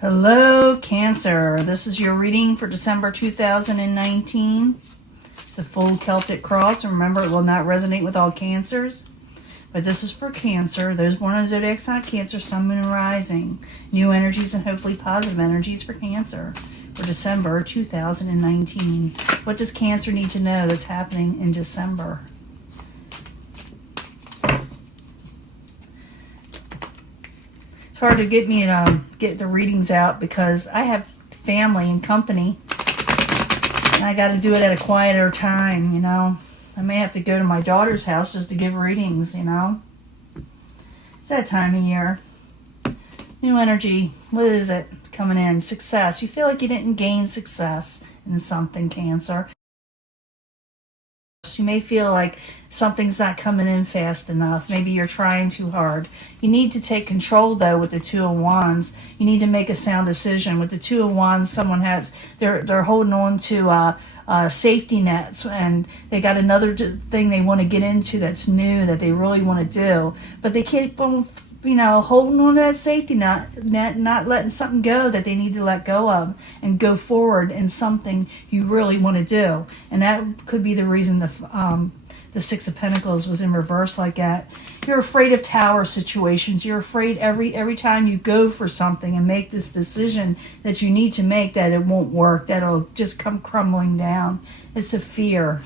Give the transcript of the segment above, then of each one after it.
Hello, Cancer. This is your reading for December 2019. It's a full Celtic cross. Remember, it will not resonate with all Cancers. But this is for Cancer. Those born on zodiac sign Cancer, Sun, Moon, and Rising. New energies and hopefully positive energies for Cancer for December 2019. What does Cancer need to know that's happening in December? It's hard to get me to get the readings out because I have family and company, and I got to do it at a quieter time, you know. I may have to go to my daughter's house just to give readings, you know. It's that time of year. New energy. What is it coming in? Success. You feel like you didn't gain success in something, Cancer. You may feel like something's not coming in fast enough. Maybe you're trying too hard. You need to take control, though, with the Two of Wands. You need to make a sound decision. With the Two of Wands, someone they're holding on to safety nets, and they got another thing they want to get into that's new that they really want to do, but they keep on, holding on to that safety net, not letting something go that they need to let go of and go forward in something you really want to do. And that could be the reason the Six of Pentacles was in reverse like that. You're afraid of tower situations. You're afraid every time you go for something and make this decision that you need to make that it won't work, that it'll just come crumbling down. It's a fear.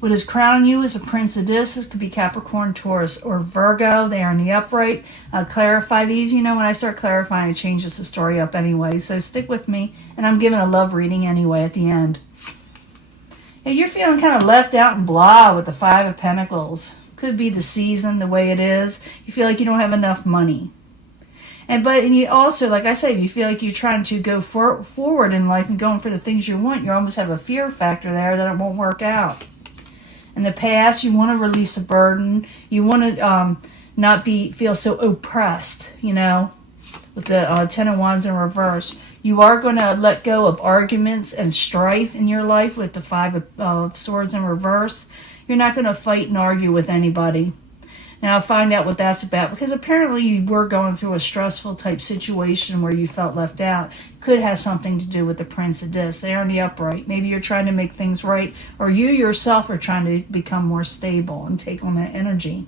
What is crowning you is a Prince of Discs. This could be Capricorn, Taurus, or Virgo. They are in the upright. I'll clarify these. You know, when I start clarifying, it changes the story up anyway. So stick with me. And I'm giving a love reading anyway at the end. Hey, you're feeling kind of left out and blah with the Five of Pentacles. Could be the season, the way it is. You feel like you don't have enough money. And you also, like I said, you feel like you're trying to go forward in life and going for the things you want. You almost have a fear factor there that it won't work out. In the past, you want to release a burden. You want to not feel so oppressed, you know, with the Ten of Wands in reverse. You are going to let go of arguments and strife in your life with the Five of Swords in reverse. You're not going to fight and argue with anybody. Now, find out what that's about, because apparently you were going through a stressful type situation where you felt left out. Could have something to do with the Prince of Discs. They're in the upright. Maybe you're trying to make things right, or you yourself are trying to become more stable and take on that energy.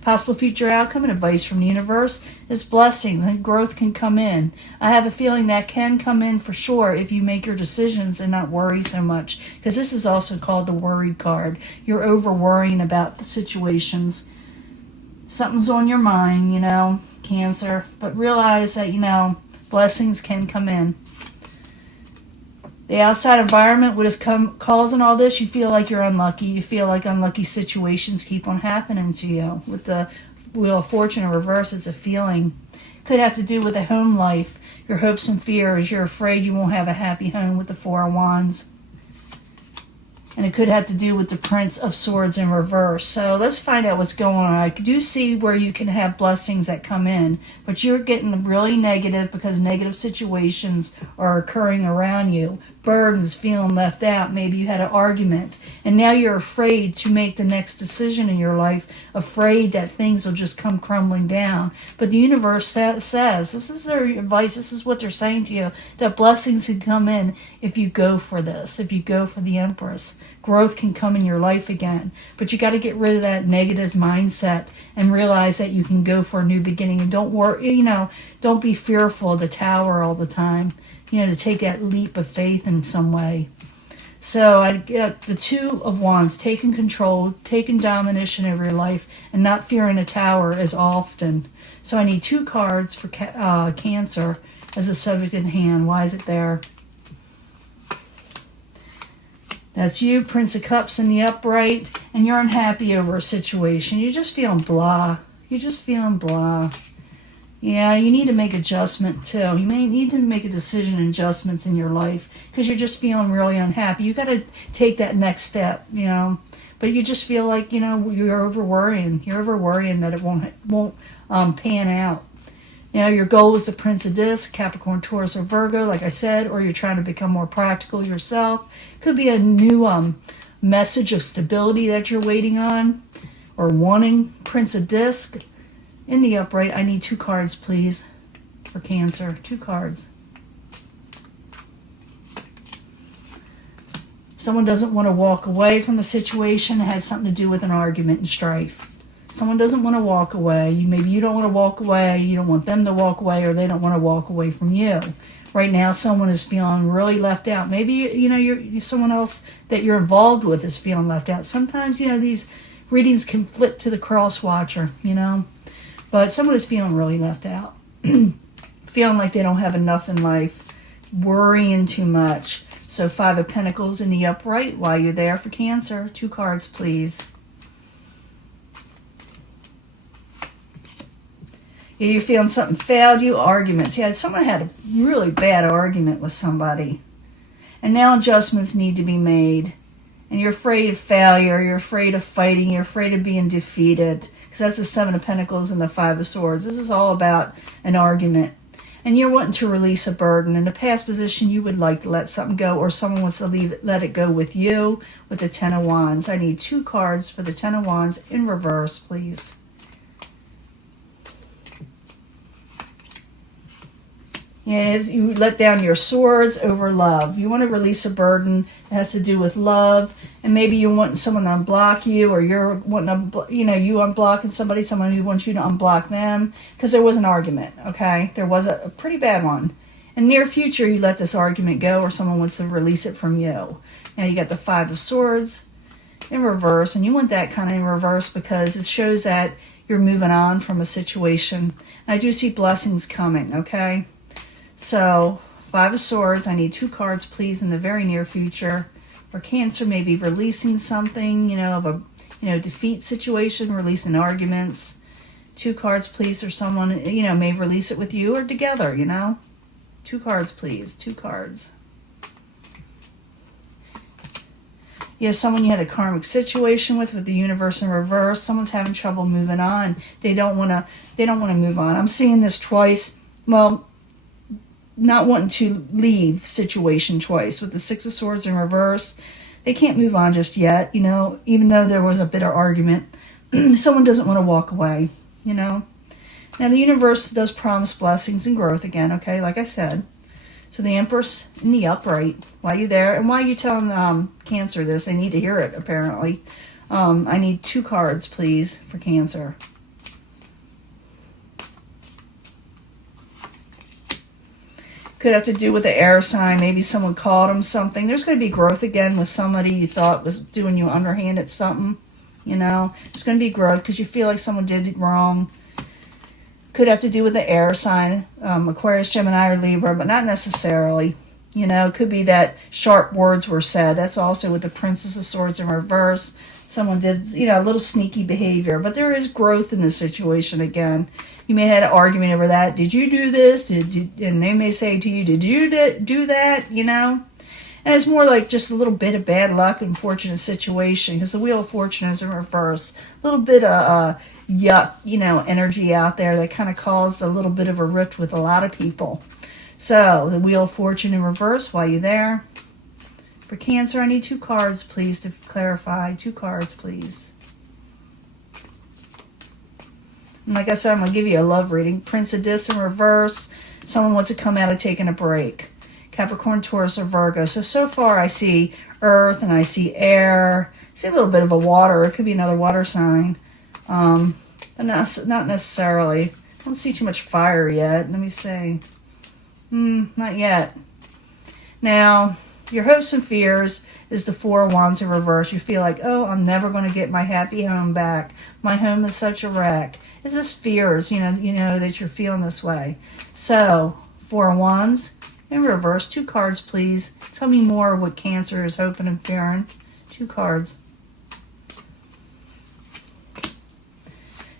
Possible future outcome and advice from the universe is blessings and growth can come in. I have a feeling that can come in for sure if you make your decisions and not worry so much, because this is also called the worried card. You're over worrying about the situations. Something's on your mind, you know, Cancer. But realize that, you know, blessings can come in. The outside environment, what is causing all this, you feel like you're unlucky. You feel like unlucky situations keep on happening to you. With the Wheel of Fortune in reverse, it's a feeling. Could have to do with the home life. Your hopes and fears. You're afraid you won't have a happy home with the Four of Wands. And it could have to do with the Prince of Swords in reverse. So let's find out what's going on. I do see where you can have blessings that come in, but you're getting really negative because negative situations are occurring around you. Burdens, feeling left out. Maybe you had an argument, and now you're afraid to make the next decision in your life, afraid that things will just come crumbling down. But the universe says, this is their advice, this is what they're saying to you, that blessings can come in if you go for this, if you go for the Empress. Growth can come in your life again. But you got to get rid of that negative mindset and realize that you can go for a new beginning. And don't worry, you know, don't be fearful of the Tower all the time. You know, to take that leap of faith in some way. So I get the Two of Wands, taking control, taking domination over your life, and not fearing a tower as often. So I need 2 cards for Cancer as a subject in hand. Why is it there? That's you, Prince of Cups in the upright, and you're unhappy over a situation. You're just feeling blah. You're just feeling blah. Yeah, you need to make adjustment too. You may need to make a decision and adjustments in your life because you're just feeling really unhappy. You got to take that next step, you know. But you just feel like, you know, you're over worrying. You're over worrying that it won't pan out. You know, your goal is the Prince of Discs, Capricorn, Taurus, or Virgo, like I said, or you're trying to become more practical yourself. Could be a new message of stability that you're waiting on or wanting. Prince of Discs. In the upright, I need 2 cards, please, for Cancer. 2 cards. Someone doesn't want to walk away from a situation that had something to do with an argument and strife. Someone doesn't want to walk away. Maybe you don't want to walk away. You don't want them to walk away, or they don't want to walk away from you. Right now, someone is feeling really left out. Maybe, you're someone else that you're involved with is feeling left out. Sometimes, these readings can flip to the cross watcher, But someone is feeling really left out. Feeling like they don't have enough in life. Worrying too much. So 5 of Pentacles in the upright while you're there for Cancer. 2 cards, please. Yeah, you're feeling something failed you. Arguments. Yeah, someone had a really bad argument with somebody. And now adjustments need to be made. And you're afraid of failure. You're afraid of fighting. You're afraid of being defeated. Because that's the 7 of Pentacles and the 5 of Swords. This is all about an argument. And you're wanting to release a burden. In the past position, you would like to let something go, or someone wants to let it go with you with the 10 of Wands. I need 2 cards for the 10 of Wands in reverse, please. Yes, you let down your swords over love. You want to release a burden that has to do with love, and maybe you want someone to unblock you, or you're wanting to, you unblocking somebody, someone who wants you to unblock them, because there was an argument, okay? There was a pretty bad one. In near future, you let this argument go, or someone wants to release it from you. Now you got the 5 of Swords in reverse, and you want that kind of in reverse because it shows that you're moving on from a situation. And I do see blessings coming, okay? So, 5 of Swords, I need 2 cards, please, in the very near future. For Cancer, maybe releasing something, of a, defeat situation, releasing arguments. 2 cards, please, or someone, may release it with you or together, 2 cards, please. 2 cards. Yeah, someone you had a karmic situation with the universe in reverse. Someone's having trouble moving on. They don't want to move on. I'm seeing this twice. Well, not wanting to leave situation twice with the 6 of Swords in reverse. They can't move on just yet, even though there was a bitter argument. Someone doesn't want to walk away, Now the universe does promise blessings and growth again, okay, like I said. So the Empress in the upright, while you're there, and while you're telling Cancer this, they need to hear it, apparently. I need 2 cards, please, for Cancer. Could have to do with the air sign. Maybe someone called them something. There's going to be growth again with somebody you thought was doing you underhand at something. There's going to be growth because you feel like someone did it wrong. Could have to do with the air sign, Aquarius, Gemini, or Libra, but not necessarily. It could be that sharp words were said. That's also with the Princess of Swords in reverse. Someone did, a little sneaky behavior. But there is growth in this situation again. You may have had an argument over that. Did you do this? And they may say to you, did you do that? And it's more like just a little bit of bad luck and fortunate situation, because the Wheel of Fortune is in reverse. A little bit of yuck, energy out there that kind of caused a little bit of a rift with a lot of people. So, the Wheel of Fortune in reverse while you're there. For Cancer, I need 2 cards, please, to clarify. 2 cards, please. And like I said, I'm going to give you a love reading. Prince of Dis in reverse. Someone wants to come out of taking a break. Capricorn, Taurus, or Virgo. So far I see earth and I see air. I see a little bit of a water. It could be another water sign. But not necessarily. I don't see too much fire yet. Let me see. Not yet. Now, your hopes and fears is the 4 of Wands in reverse. You feel like, oh, I'm never going to get my happy home back. My home is such a wreck. It's just fears, that you're feeling this way. So, 4 of Wands in reverse. 2 cards, please. Tell me more what Cancer is hoping and fearing. 2 cards.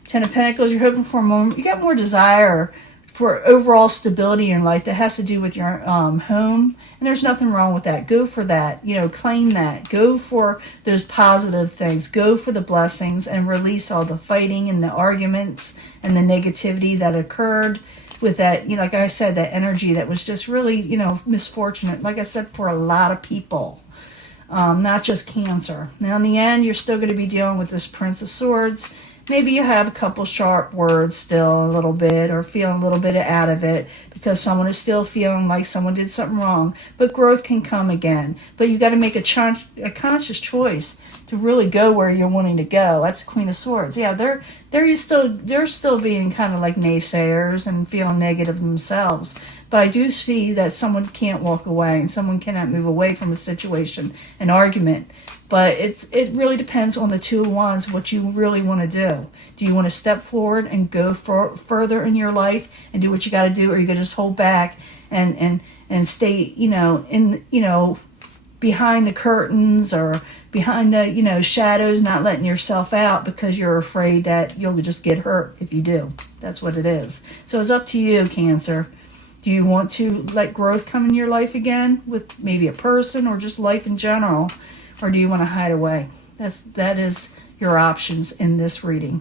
10 of Pentacles. You're hoping for a moment. You got more desire for overall stability in life that has to do with your home. And there's nothing wrong with that. Go for that. Claim that. Go for those positive things. Go for the blessings and release all the fighting and the arguments and the negativity that occurred with that, like I said, that energy that was just really, misfortunate. Like I said, for a lot of people. Not just Cancer. Now, in the end, you're still going to be dealing with this Prince of Swords maybe you have a couple sharp words still a little bit, or feeling a little bit out of it because someone is still feeling like someone did something wrong. But growth can come again. But you got to make a conscious choice to really go where you're wanting to go. That's the Queen of Swords. Yeah, they're still being kind of like naysayers and feeling negative themselves. But I do see that someone can't walk away and someone cannot move away from a situation, an argument. But it really depends on the Two of Wands, what you really want to do. Do you want to step forward and go further in your life and do what you got to do, or are you going to just hold back and stay, behind the curtains or behind the, shadows, not letting yourself out because you're afraid that you'll just get hurt if you do. That's what it is. So it's up to you, Cancer. Do you want to let growth come in your life again with maybe a person or just life in general? Or do you want to hide away? That is your options in this reading.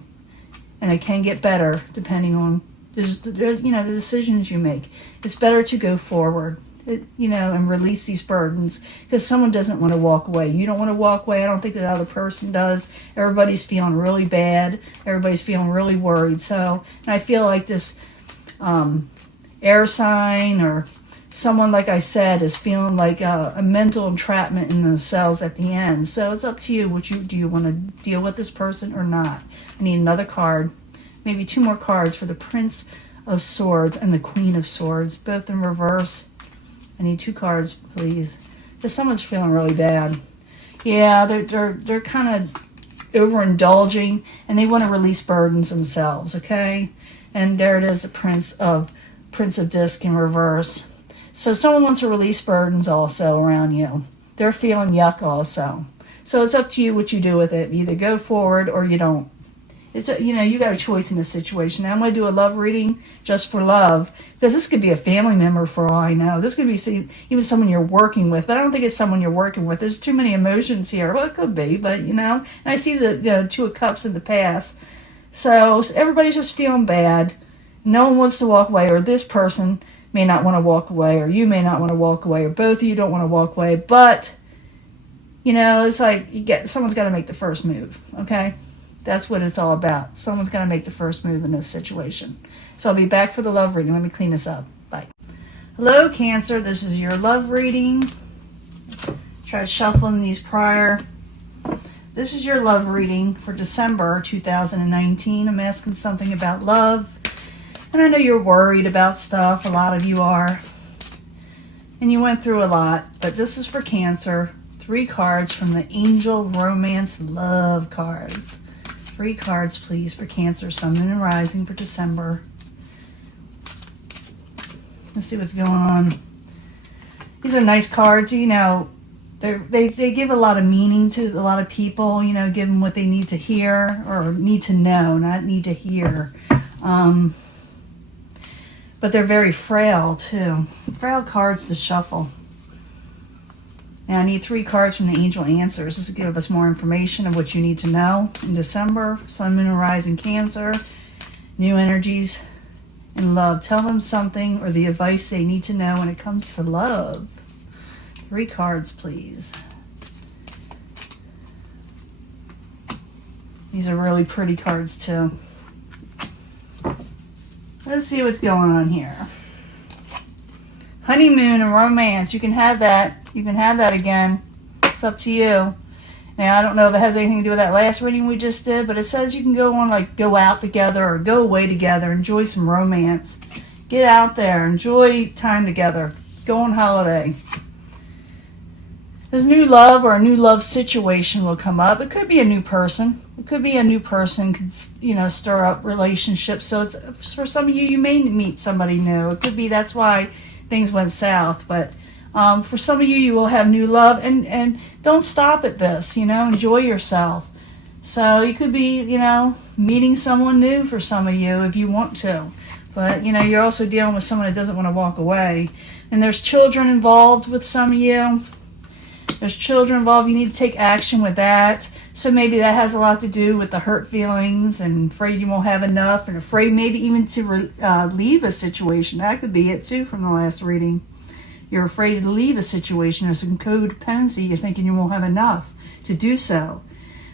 And it can get better depending on the decisions you make. It's better to go forward, and release these burdens, because someone doesn't want to walk away. You don't want to walk away. I don't think the other person does. Everybody's feeling really bad. Everybody's feeling really worried. And I feel like this air sign or someone, like I said, is feeling like a mental entrapment in themselves at the end. So it's up to you. Do you want to deal with this person or not? I need another card, maybe two more cards for the Prince of Swords and the Queen of Swords, both in reverse. I need two cards, please, because someone's feeling really bad. Yeah, they're kind of overindulging and they want to release burdens themselves. Okay, and there it is, the Prince of Disc in reverse. So someone wants to release burdens also around you. They're feeling yuck also. So it's up to you what you do with it. You either go forward or you don't. You got a choice in this situation. Now I'm going to do a love reading just for love, because this could be a family member for all I know. This could be even someone you're working with, but I don't think it's someone you're working with. There's too many emotions here. Well, it could be, but and I see the Two of Cups in the past. So everybody's just feeling bad. No one wants to walk away, or this person may not want to walk away, or you may not want to walk away, or both of you don't want to walk away. But it's like someone's got to make the first move. Okay, that's what it's all about. Someone's got to make the first move in this situation. So I'll be back for the love reading. Let me clean this up. Bye. Hello, Cancer. This is your love reading. Try shuffling these prior. This is your love reading for December 2019. I'm asking something about love. And I know you're worried about stuff. A lot of you are. And you went through a lot. But this is for Cancer. 3 cards from the Angel Romance Love cards. 3 cards, please, for Cancer, Sun, Moon, and Rising for December. Let's see what's going on. These are nice cards. They give a lot of meaning to a lot of people. Give them what they need to hear, or need to know, not need to hear. But they're very frail, too. Frail cards to shuffle. Now I need 3 cards from the Angel Answers. This will give us more information of what you need to know in December. Sun, Moon, and Rising Cancer. New energies and love. Tell them something or the advice they need to know when it comes to love. 3 cards, please. These are really pretty cards, too. Let's see what's going on here. Honeymoon and romance. You can have that. You can have that again. It's up to you. Now, I don't know if it has anything to do with that last reading we just did, but it says you can go out together or go away together, enjoy some romance. Get out there, enjoy time together. Go on holiday. There's new love, or a new love situation will come up. It could be a new person. It could be a new person could, stir up relationships. So it's for some of you, you may meet somebody new. It could be that's why things went south. But for some of you, you will have new love. And don't stop at this, enjoy yourself. So you could be, meeting someone new for some of you if you want to. But, you're also dealing with someone that doesn't want to walk away. And there's children involved with some of you. There's children involved. You need to take action with that. So maybe that has a lot to do with the hurt feelings and afraid you won't have enough, and afraid maybe even to leave a situation. That could be it too from the last reading. You're afraid to leave a situation. There's some codependency. You're thinking you won't have enough to do so.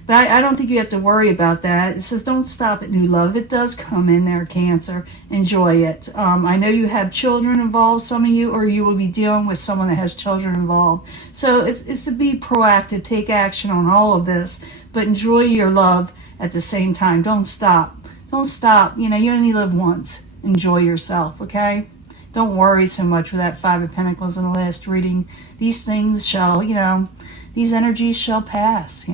But I don't think you have to worry about that. It says don't stop at new love. It does come in there, Cancer. Enjoy it. I know you have children involved, some of you, or you will be dealing with someone that has children involved. So it's to be proactive, take action on all of this, but enjoy your love at the same time. Don't stop. Don't stop. You only live once. Enjoy yourself, okay? Don't worry so much with that Five of Pentacles in the last reading. These things shall, these energies shall pass,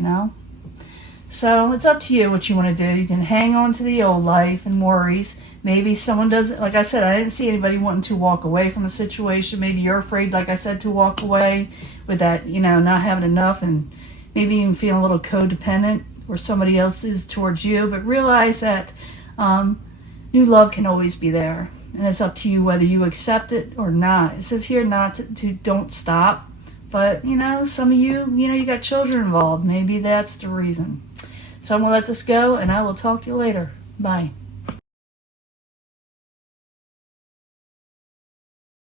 So it's up to you what you want to do. You can hang on to the old life and worries. Maybe someone doesn't, like I said, I didn't see anybody wanting to walk away from a situation. Maybe you're afraid, like I said, to walk away with that, not having enough and maybe even feeling a little codependent where somebody else is towards you. But realize that new love can always be there. And it's up to you whether you accept it or not. It says here not to don't stop. But, some of you, you got children involved. Maybe that's the reason. So I'm going to let this go, and I will talk to you later. Bye.